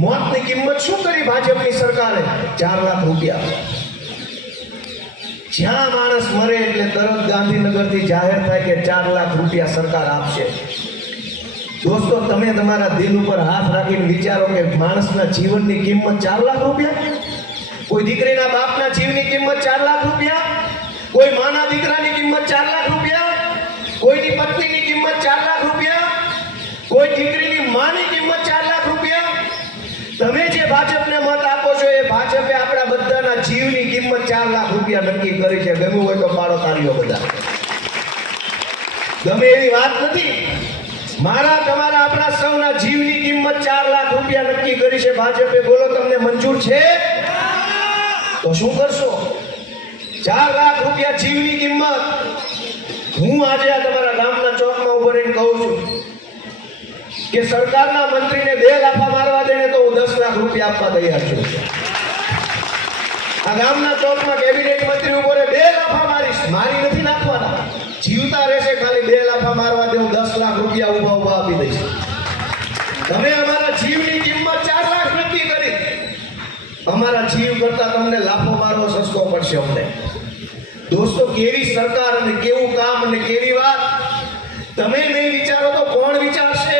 મોતની કિંમત શું કરી ભાજપની સરકારે? 4 લાખ રૂપિયા. જ્યાં માણસ મરે એટલે તરત ગાંધીનગરથી જાહેર થાય કે 4 લાખ રૂપિયા સરકાર આપશે. દોસ્તો, તમે તમારા દિલ ઉપર હાથ રાખીને વિચારો કે માણસના જીવનની કિંમત 4 લાખ રૂપિયા? કોઈ દીકરીના બાપના જીવની કિંમત 4 લાખ રૂપિયા? કોઈ માના દીકરાની કિંમત 4 લાખ રૂપિયા? કોઈની પત્નીની કિંમત 4 લાખ રૂપિયા? કોઈ દીકરીની માની કિંમત 4 લાખ રૂપિયા? તમે જે ભાજપને મત આપો છો એ ભાજપે આપણા બધાના જીવની કિંમત 4 લાખ રૂપિયા નક્કી કરી છે. ગમ્યું હોય તો પાડો તાળીઓ બધા. ગમે એવી વાત નથી. મારા તમારા આપણા સૌના જીવની કિંમત 4 લાખ રૂપિયા નક્કી કરી છે ભાજપે. બોલો, તમને મંજૂર છે? તો શું કરશો? 4 લાખ રૂપિયા જીવની કિંમત. હું આજે આ તમારા ગામના ચોકમાં ઉભો રહીને કહું છું કે સરકારના મંત્રીને 2 લાફા મારવા દે ને તો હું 10 લાખ રૂપિયા આપવા તૈયાર છું. આ ગામના ચોકમાં કેબિનેટ મંત્રી ઉભો રહે, 2 લાફા મારીશ. મારી નથી નાખવાના, જીવતા રહેશે. ખાલી 2 લાફા મારવા દે, હું 10 લાખ રૂપિયા ઉભા આપી દઈશ. તમે અમારા જીવની કિંમત 4 લાખ નક્કી કરી. અમારા જીવ કરતા તમને લાફો મારવો સસ્તો પડશે અમને. દોસ્તો, કેવી સરકાર અને કેવું કામ અને કેવી વાત. તમે નહીં વિચારો તો કોણ વિચારશે?